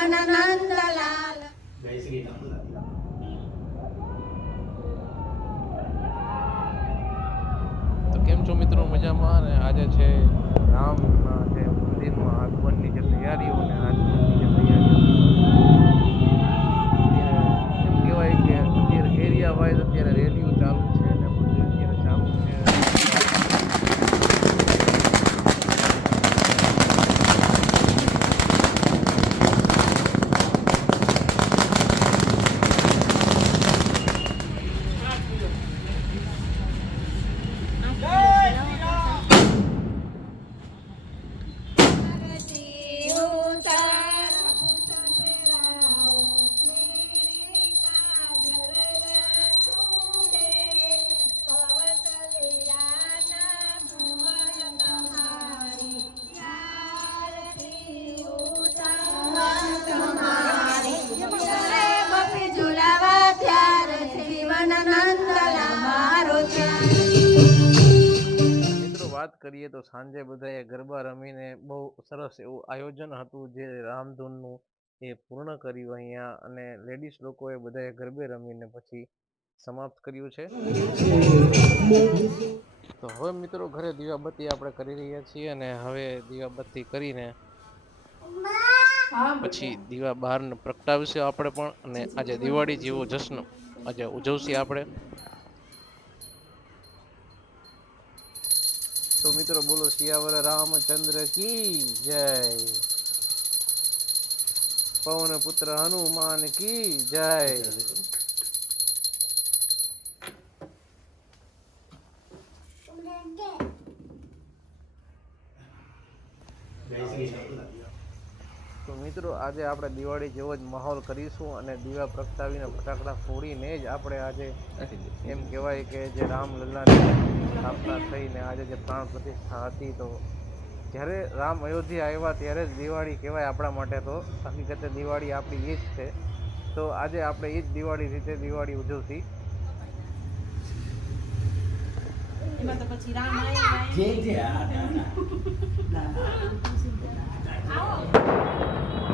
भगवान नंदलाल जय श्री राम કેમ છો મિત્રો મજામાં અને આજે છે રામ વાત કરીએ તો સાંજે બધાએ ગરબા રમીને બહુ સરસ એવું આયોજન હતું જે રામધૂનનું એ પૂર્ણ કર્યું અહીંયા અને લેડીઝ લોકોએ બધાએ ગરબે રમીને પછી સમાપ્ત કર્યું છે. તો હવે મિત્રો ઘરે દીવાબત્તી આપણે કરી રહ્યા છીએ અને હવે દીવાબત્તી કરીને પછી દીવા બહારને પ્રગટાવીશું આપણે પણ અને આજે દિવાળી જેવો જશ્ન આજે ઉજવશે આપણે. તો મિત્રો બોલો શિયાવર રામચંદ્ર કી જય. પવન પુત્ર હનુમાન કી જય. તો મિત્રો આજે આપણે દિવાળી જેવો જ માહોલ કરીશું અને દીવા પ્રગટાવીને ફટાકડા ફોડીને જ આપણે આજે એમ કહેવાય કે જે રામલલ્લાની સ્થાપના થઈને આજે જે પ્રાણ પ્રતિષ્ઠા હતી તો જ્યારે રામ અયોધ્યા આવ્યા ત્યારે જ દિવાળી કહેવાય આપણા માટે તો. હકીકતે દિવાળી આપણી એ જ છે. તો આજે આપણે એ જ દિવાળી રીતે દિવાળી ઉજવતી. એમાં તો પછી રામ How old?